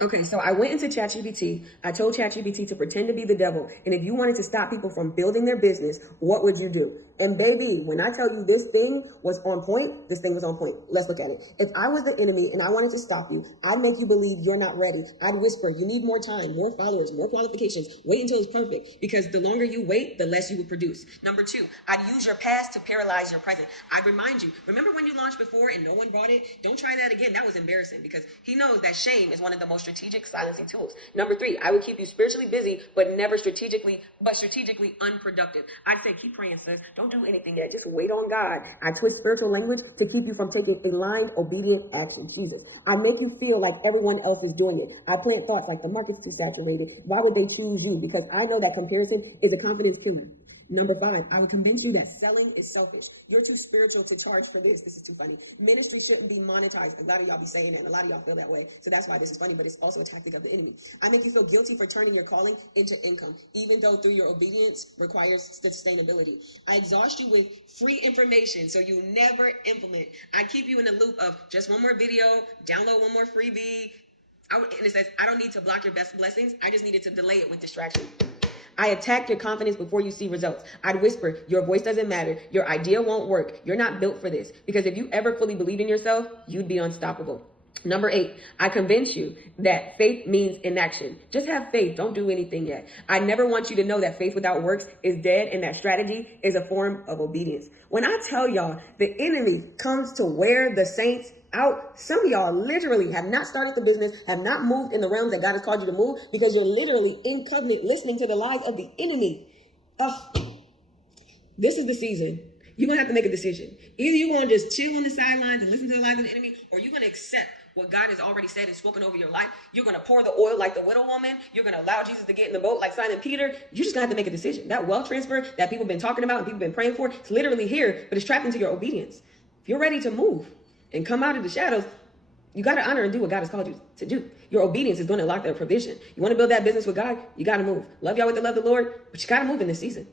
Okay, so I went into ChatGPT. I told ChatGPT to pretend to be the devil. And if you wanted to stop people from building their business, what would you do? And baby, when I tell you this thing was on point, this thing was on point. Let's look at it. If I was the enemy and I wanted to stop you, I'd make you believe you're not ready. I'd whisper, you need more time, more followers, more qualifications. Wait until it's perfect. Because the longer you wait, the less you would produce. Number two, I'd use your past to paralyze your present. I'd remind you, remember when you launched before and no one bought it? Don't try that again. That was embarrassing because he knows that shame is one of the most strategic silencing tools. Number three, I would keep you spiritually busy, but never strategically unproductive. I'd say, keep praying, sis. Don't do anything yet. Just wait on God. I twist spiritual language to keep you from taking aligned, obedient action. Jesus. I make you feel like everyone else is doing it. I plant thoughts like the market's too saturated. Why would they choose you? Because I know that comparison is a confidence killer. Number five, I would convince you that selling is selfish. You're too spiritual to charge for this. This is too funny. Ministry shouldn't be monetized. A lot of y'all be saying that, and a lot of y'all feel that way. So that's why this is funny, but it's also a tactic of the enemy. I make you feel guilty for turning your calling into income, even though through your obedience requires sustainability. I exhaust you with free information, so you never implement. I keep you in the loop of just one more video, download one more freebie. And it says, I don't need to block your best blessings. I just needed to delay it with distraction. I attack your confidence before you see results. I'd whisper, your voice doesn't matter. Your idea won't work. You're not built for this. Because if you ever fully believed in yourself, you'd be unstoppable. Number eight, I convince you that faith means inaction. Just have faith. Don't do anything yet. I never want you to know that faith without works is dead and that strategy is a form of obedience. When I tell y'all the enemy comes to wear the saints out, some of y'all literally have not started the business, have not moved in the realms that God has called you to move because you're literally in covenant listening to the lies of the enemy. Oh, this is the season. You're going to have to make a decision. Either you're going to just chill on the sidelines and listen to the lies of the enemy, or you're going to accept what God has already said and spoken over your life. You're going to pour the oil like the widow woman. You're going to allow Jesus to get in the boat like Simon Peter. You're just going to have to make a decision. That wealth transfer that people have been talking about and people have been praying for, it's literally here, but it's trapped into your obedience. If you're ready to move and come out of the shadows, you got to honor and do what God has called you to do. Your obedience is going to unlock that provision. You want to build that business with God? You got to move. Love y'all with the love of the Lord, but you got to move in this season.